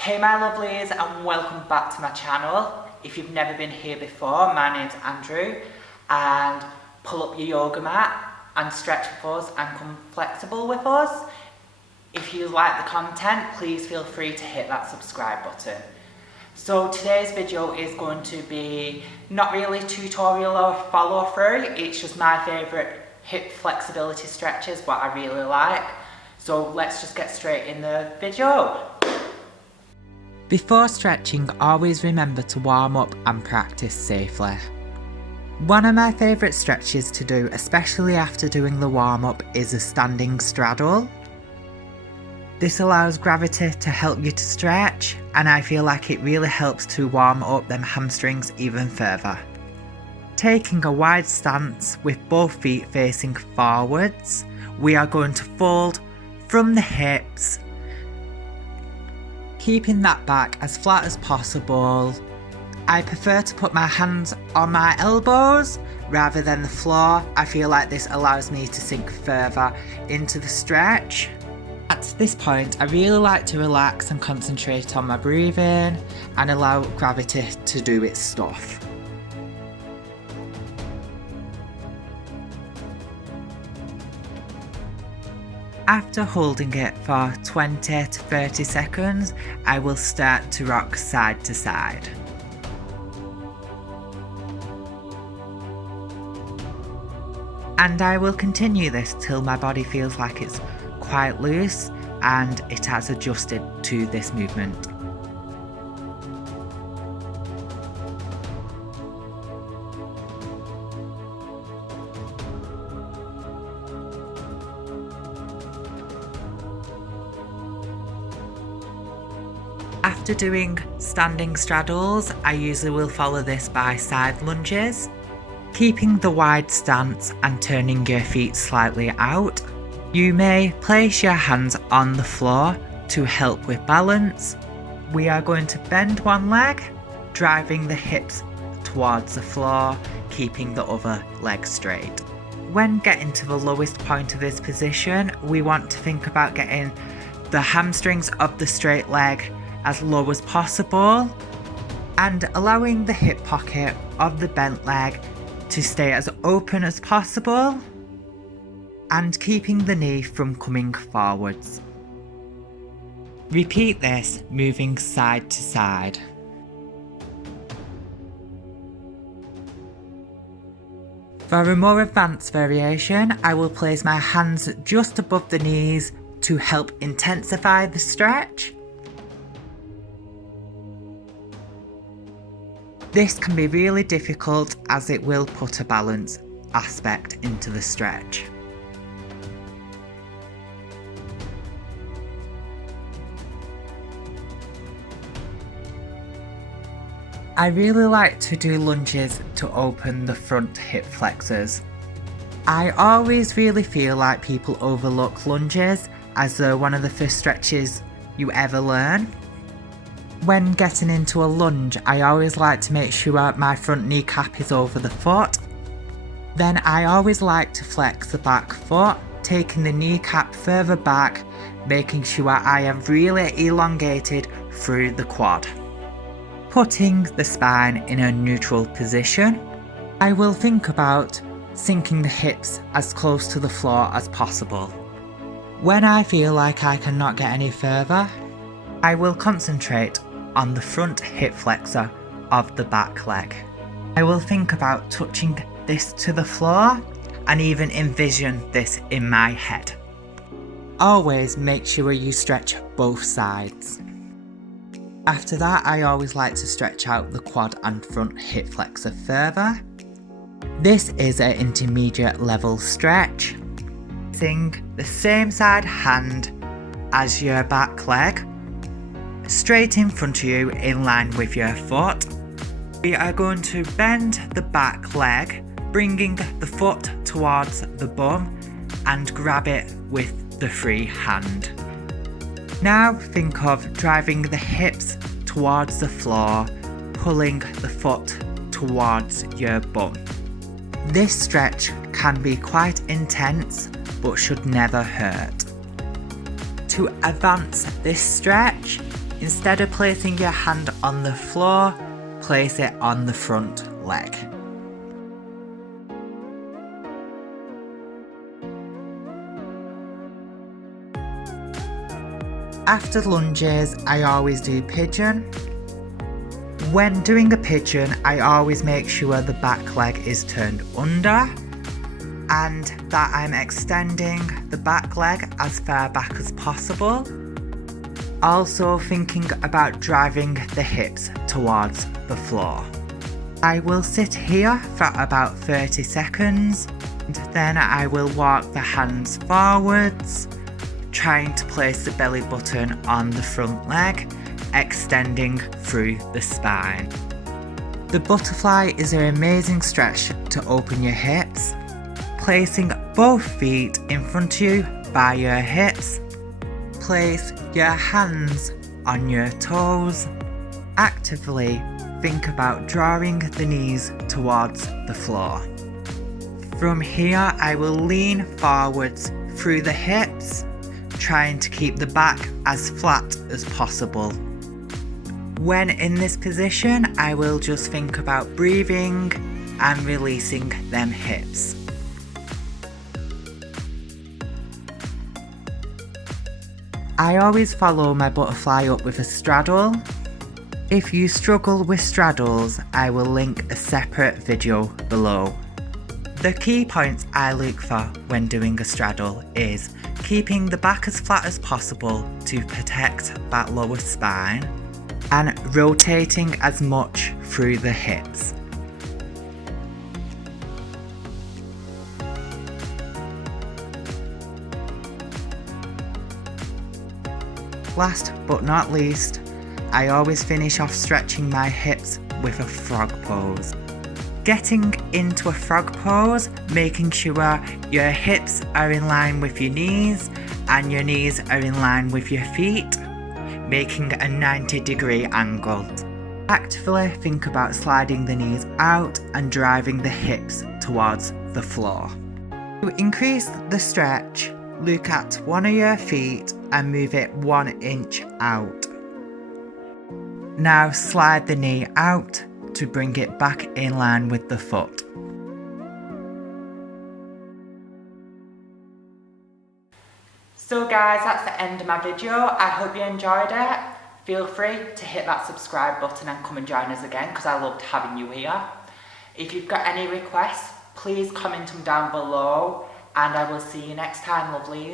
Hey my lovelies, and welcome back to my channel. If you've never been here before, my name's Andrew, and pull up your yoga mat and stretch with us and come flexible with us. If you like the content, please feel free to hit that subscribe button. So today's video is going to be not really tutorial or follow through, it's just my favourite hip flexibility stretches, what I really like. So let's just get straight in the video. Before stretching, always remember to warm up and practice safely. One of my favourite stretches to do, especially after doing the warm up, is a standing straddle. This allows gravity to help you to stretch, and I feel like it really helps to warm up them hamstrings even further. Taking a wide stance with both feet facing forwards, we are going to fold from the hips, keeping that back as flat as possible. I prefer to put my hands on my elbows rather than the floor. I feel like this allows me to sink further into the stretch. At this point, I really like to relax and concentrate on my breathing and allow gravity to do its stuff. After holding it for 20 to 30 seconds, I will start to rock side to side. And I will continue this till my body feels like it's quite loose and it has adjusted to this movement. After doing standing straddles, I usually will follow this by side lunges, keeping the wide stance and turning your feet slightly out. You may place your hands on the floor to help with balance. We are going to bend one leg, driving the hips towards the floor, keeping the other leg straight. When getting to the lowest point of this position, we want to think about getting the hamstrings of the straight leg as low as possible and allowing the hip pocket of the bent leg to stay as open as possible and keeping the knee from coming forwards. Repeat this, moving side to side. For a more advanced variation, I will place my hands just above the knees to help intensify the stretch. This can be really difficult as it will put a balance aspect into the stretch. I really like to do lunges to open the front hip flexors. I always really feel like people overlook lunges as they're one of the first stretches you ever learn. When getting into a lunge, I always like to make sure my front kneecap is over the foot. Then I always like to flex the back foot, taking the kneecap further back, making sure I have really elongated through the quad. Putting the spine in a neutral position, I will think about sinking the hips as close to the floor as possible. When I feel like I cannot get any further, I will concentrate on the front hip flexor of the back leg. I will think about touching this to the floor and even envision this in my head. Always make sure you stretch both sides. After that, I always like to stretch out the quad and front hip flexor further. This is an intermediate level stretch. Using the same side hand as your back leg, straight in front of you in line with your foot. We are going to bend the back leg, bringing the foot towards the bum and grab it with the free hand. Now think of driving the hips towards the floor, pulling the foot towards your bum. This stretch can be quite intense but should never hurt. To advance this stretch, Instead of placing your hand on the floor, place it on the front leg. After lunges, I always do pigeon. When doing a pigeon, I always make sure the back leg is turned under and that I'm extending the back leg as far back as possible. Also thinking about driving the hips towards the floor. I will sit here for about 30 seconds and then I will walk the hands forwards, trying to place the belly button on the front leg, extending through the spine. The butterfly is an amazing stretch to open your hips. Placing both feet in front of you by your hips. Place your hands on your toes. Actively think about drawing the knees towards the floor. From here, I will lean forwards through the hips, trying to keep the back as flat as possible. When in this position, I will just think about breathing and releasing them hips. I always follow my butterfly up with a straddle. If you struggle with straddles, I will link a separate video below. The key points I look for when doing a straddle is keeping the back as flat as possible to protect that lower spine and rotating as much through the hips. Last but not least, I always finish off stretching my hips with a frog pose. Getting into a frog pose, making sure your hips are in line with your knees and your knees are in line with your feet, making a 90-degree angle. Actively think about sliding the knees out and driving the hips towards the floor. To increase the stretch, look at one of your feet and move it 1 inch out. Now slide the knee out to bring it back in line with the foot. So guys, that's the end of my video. I hope you enjoyed it. Feel free to hit that subscribe button and come and join us again because I loved having you here. If you've got any requests, please comment them down below and I will see you next time, lovelies.